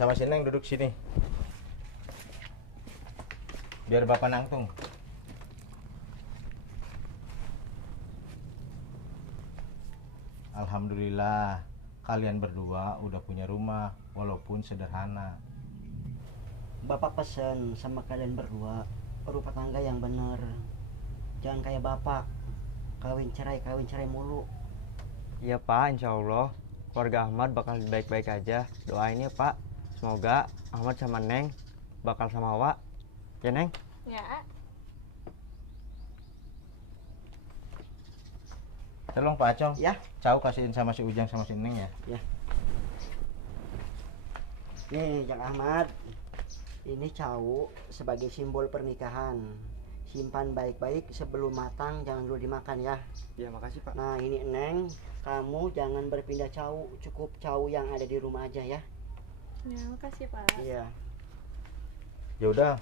sama si Neng duduk sini. Biar Bapak nangtung. Alhamdulillah, kalian berdua udah punya rumah, walaupun sederhana. Bapak pesen sama kalian berdua rumah tangga yang bener. Jangan kayak bapak, kawin cerai mulu. Iya Pak, insya Allah keluarga Ahmad bakal baik-baik aja. Doain ya Pak, semoga Ahmad sama Neng bakal sama Wak. Ya Neng? Ya. Tolong Pak Acong, Ya. Cau kasihin sama si Ujang sama si Neng ya. Ya. Nih, Jang Ahmad. Ini cau sebagai simbol pernikahan. Simpan baik-baik sebelum matang, jangan dulu dimakan ya. Iya makasih Pak. Nah, ini Neng, kamu jangan berpindah cau, cukup cau yang ada di rumah aja ya. Ya, makasih Pak. Iya. Ya udah,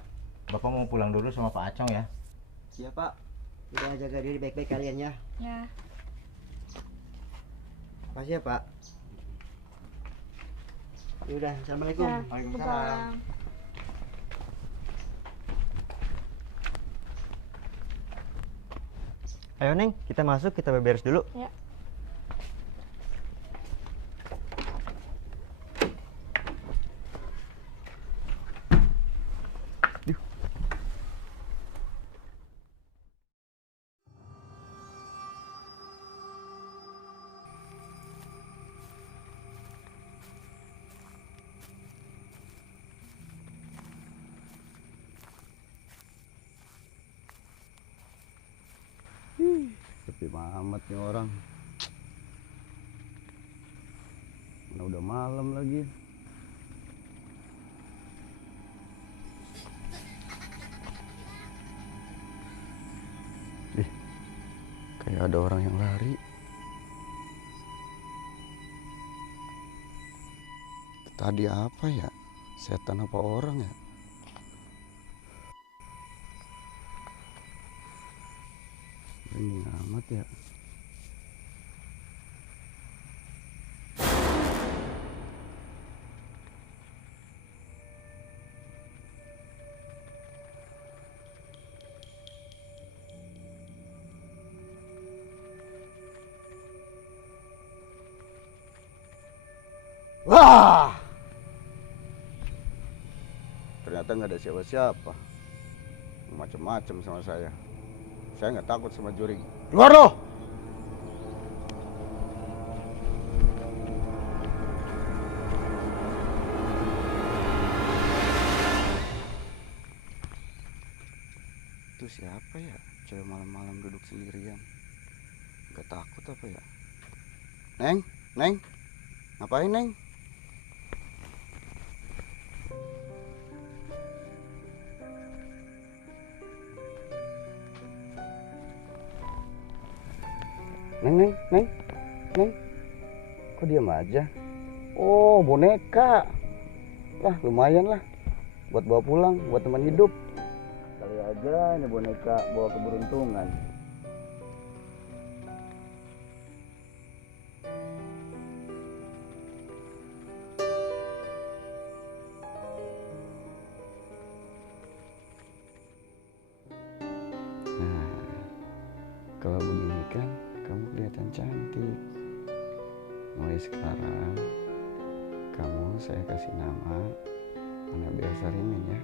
Bapak mau pulang dulu sama Pak Acong ya. Iya Pak. Udah jaga diri baik-baik kalian ya. Ya. Makasih ya Pak. Yaudah, assalamualaikum. Ya. Waalaikumsalam. Ayo Neng, kita masuk, kita beberes dulu. Ya. Sepi amat nih orang. Mana udah malam lagi. Ih, kayak ada orang yang lari. Tadi apa ya? Setan apa orang ya? Ini amat ya. Wah! Ternyata nggak ada siapa-siapa. Macam-macam sama saya. Saya nggak takut sama juri. Keluar loh! Itu siapa ya? Cewek malam-malam duduk sendirian. Nggak takut apa ya? Neng? Neng? Ngapain Neng? Neng, kok diam aja? Oh, boneka. Lah, lumayan lah. Buat bawa pulang, buat teman hidup. Kali aja ini boneka bawa keberuntungan. Nah, kalau begini kan kamu kelihatan cantik. Mulai sekarang kamu saya kasih nama Anabel Sarimin ya.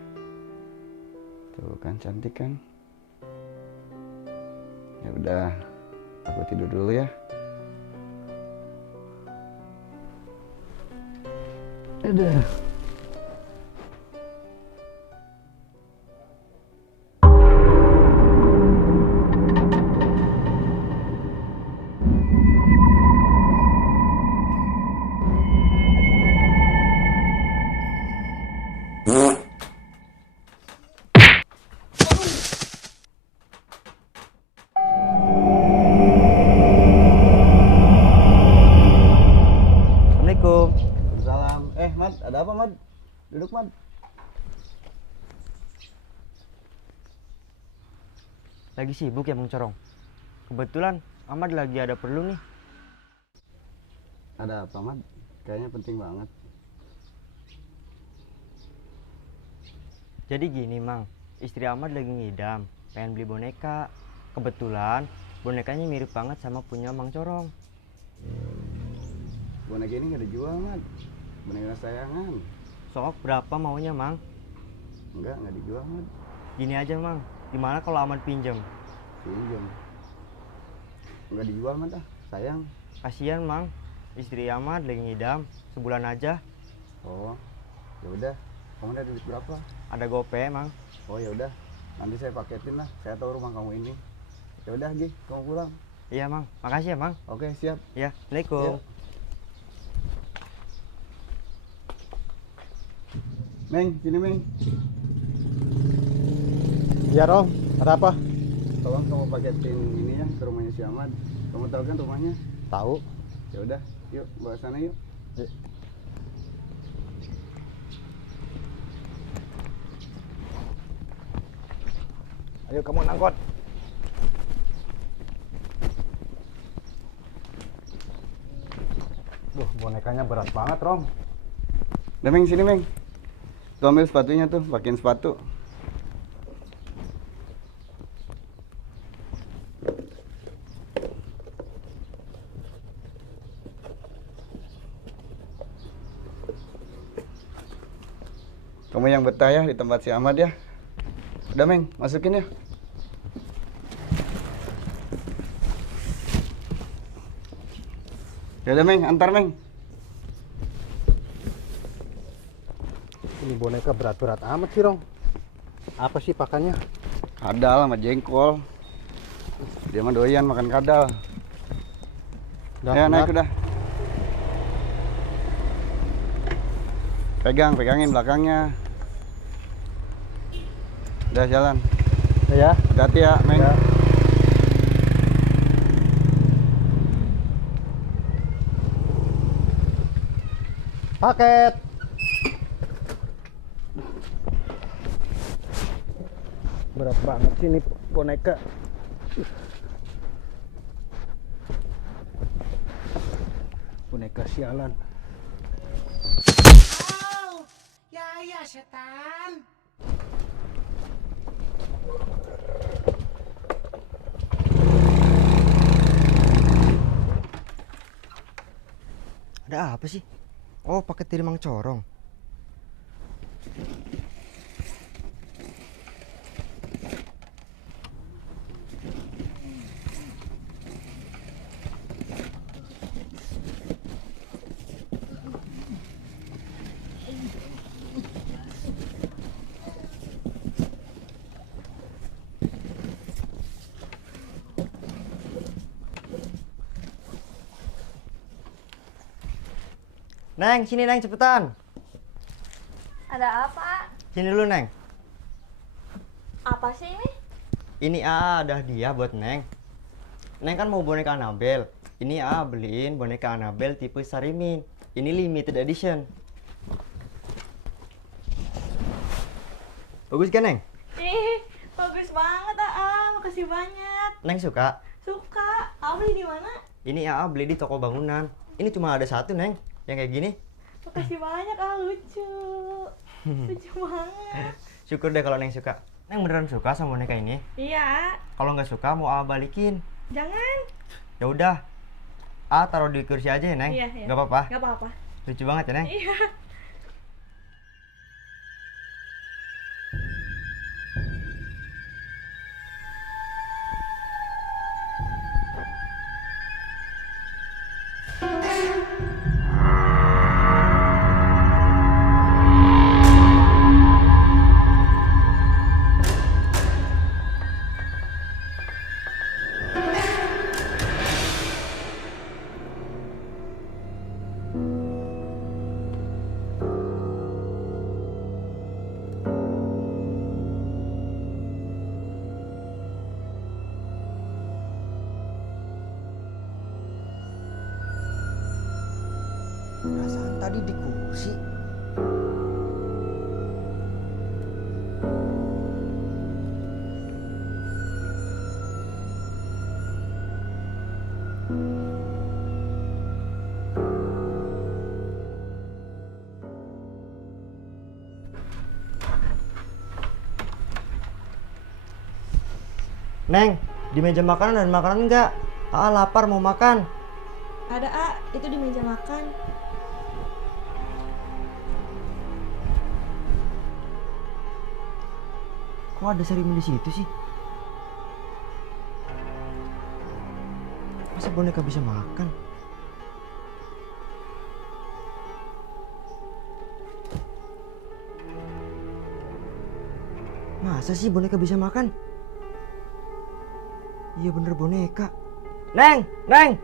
Tuh kan cantik kan? Ya udah, aku tidur dulu ya. Dadah. Assalamualaikum. Salam. Mad, ada apa Mad? Duduk Mad. Lagi sibuk ya Bang Corong? Kebetulan Ahmad lagi ada perlu nih. Ada apa Mad? Kayaknya penting banget. Jadi gini Mang, istri Ahmad lagi ngidam, pengen beli boneka. Kebetulan bonekanya mirip banget sama punya Mang Corong. Boneka ini nggak dijual, Mat. Boneka sayangan. Sok berapa maunya Mang? Nggak dijual, Mat. Gini aja Mang, gimana kalau Ahmad pinjem? Pinjam. Nggak dijual, Mat, ah. Sayang. Kasian Mang, istri Ahmad lagi ngidam, sebulan aja. Oh, ya udah. Kamu ada duit berapa? Ada gope Mang. Oh ya udah. Nanti saya paketin lah. Saya tahu rumah kamu ini. Ya udah, Gi, kamu pulang. Iya Mang, makasih ya Mang. Oke, siap. Ya, Assalamualaikum. Meng, sini Meng. Ya Rom, ada apa? Tolong kamu paketin ini ya ke rumahnya si Ahmad. Kamu tahu kan rumahnya? Tahu. Ya udah, yuk bawa sana yuk. Ayo kamu angkot. Duh, bonekanya berat banget, Rom. Udah Meng, sini Meng. Tuh ambil sepatunya tuh, pakein sepatu. Kamu yang betah ya di tempat si Ahmad ya. Udah Meng, masukin ya. Ya udah Meng, antar Meng. Ini boneka berat-berat amat sih, Rom. Apa sih pakannya? Kadal sama jengkol. Dia mah doyan makan kadal. Ya naik udah. Pegangin belakangnya. Udah jalan. Ya. Hati-hati ya, Meng. Ya. Paket. Berat banget sih ini boneka. Boneka sialan. Ya setan. Ada apa sih? Oh, paket dari Mang Corong. Neng, sini Neng, cepetan. Ada apa? Sini dulu Neng. Apa sih ini? Ini ada hadiah buat Neng. Neng kan mau boneka Annabelle. Ini beliin boneka Annabelle tipe Sarimin. Ini limited edition. Bagus kan Neng? Ih, bagus banget makasih banyak. Neng suka? Suka. Beli di mana? Ini beli di toko bangunan. Ini cuma ada satu Neng, yang kayak gini. Makasih banyak lucu. Lucu banget. Syukur deh kalau Neng suka. Neng beneran suka sama boneka ini? Iya. Kalau nggak suka mau balikin. Jangan. Ya udah. Taruh di kursi aja ya Neng. Iya, iya. Nggak apa-apa. Gak apa-apa. Lucu banget ya Neng. Iya. Perasaan tadi di kursi. Neng, di meja makanan ada makanan nggak? Lapar mau makan. Ada itu di meja makan. Kok ada Sarimin di situ sih? Masa boneka bisa makan? Masa sih boneka bisa makan? Iya bener boneka. Neng, Neng!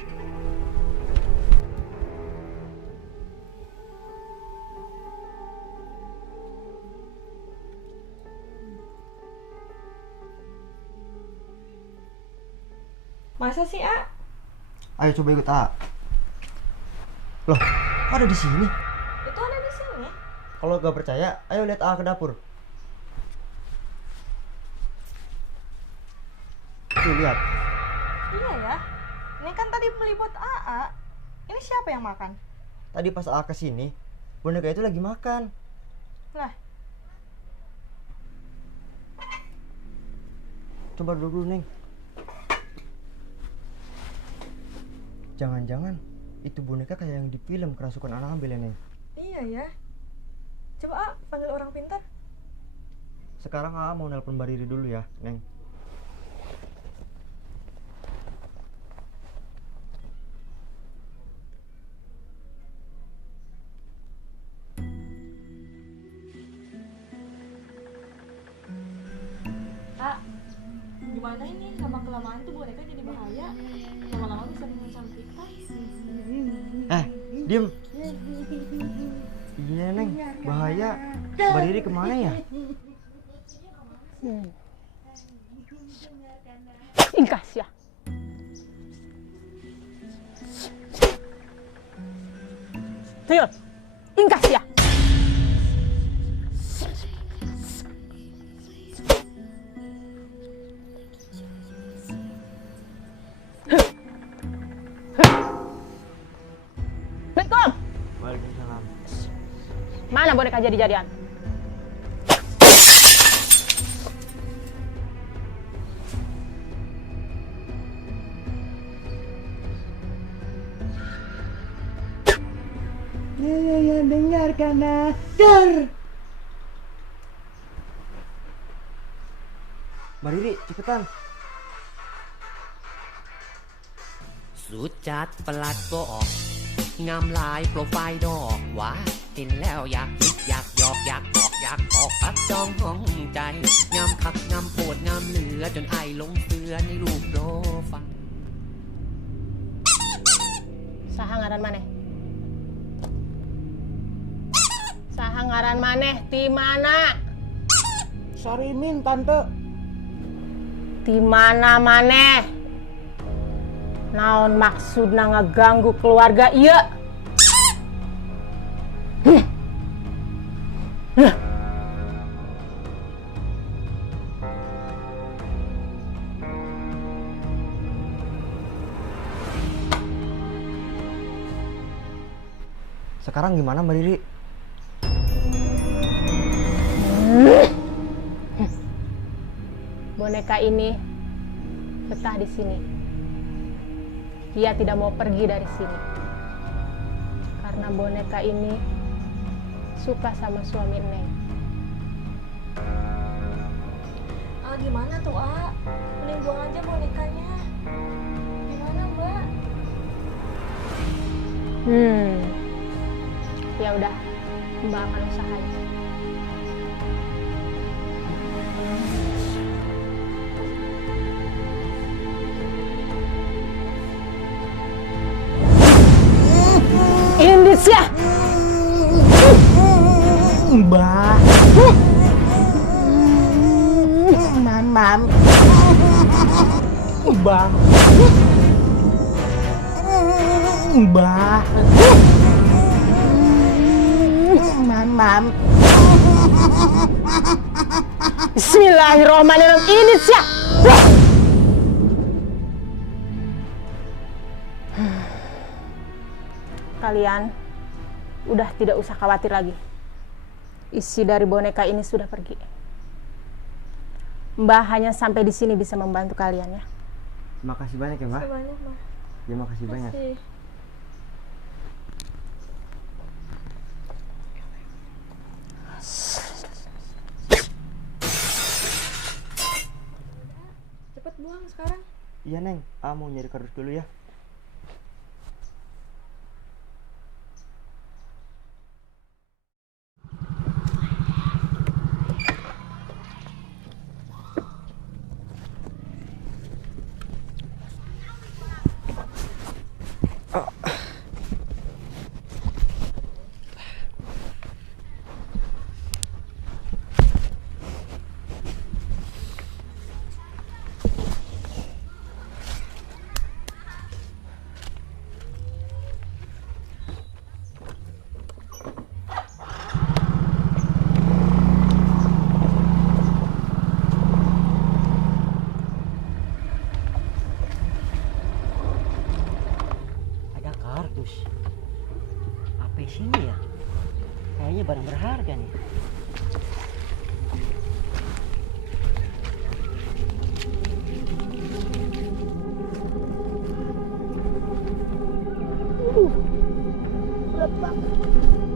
Masa sih, Ayo coba ikut A. Loh, kok ada di sini? Itu ada di sini. Kalau gak percaya, ayo lihat A ke dapur. Tuh lihat. Iya ya. Ini kan tadi beli buat AA. Ini siapa yang makan? Tadi pas A ke sini, boneka itu lagi makan. Lah, Coba dulu, Neng. Jangan-jangan itu boneka kayak yang di film Kerasukan Annabelle ya, Neng. iya ya. Coba panggil orang pintar. Sekarang A mau nelpon Mbak Riri dulu ya, Neng. Gimana ini? Lama-kelamaan tuh boneka jadi bahaya. Lama-lama bisa mengancam kita. Diem. Iya, Neng. Bahaya. Mbak Riri kemana ya? Ingkas ya. Tuyul, ingkas ya. Assalamualaikum. Waalaikumsalam. Mana boneka jadi-jadian? Ya, dengarkan Dar. Mbak Riri, cepetan.สุดจัดประหลัดบอกงามลายโปรไฟล์ดอกว่าเห็นแล้วอยากคิดอยากหยอกอยากบอกอยากออกปักจองห้องใจงามคักงามโปรดงามเหลือจนไอหลงเสือในรูปโปรไฟล์ Saha ngaran maneh? Saha ngaran maneh ti mana? Sarimin, Tante. Ti mana maneh? Naon maksudna ngeganggu keluarga ieu? Sekarang gimana Mbak Riri? Boneka ini betah di sini. Dia tidak mau pergi dari sini. Karena boneka ini suka sama suami Neng. Gimana tuh, mending buang aja bonekanya. Gimana, Mbak? Ya udah, Mbak akan usahain. Indonesia. Mbak. Mam. Mbak. Mbak. Mam. Bismillahirrahmanirrahim. Indonesia. Kalian udah tidak usah khawatir lagi. Isi dari boneka ini sudah pergi. Mbah hanya sampai di sini bisa membantu kalian ya. Makasih banyak ya Mbak. Sebanyak mah. Ya makasih banyak. Kasih. Cepet buang sekarang. Iya Neng, mau nyari kardus dulu ya. Ada kardus. Apa isinya ya? Kayaknya barang berharga nih. Berat banget.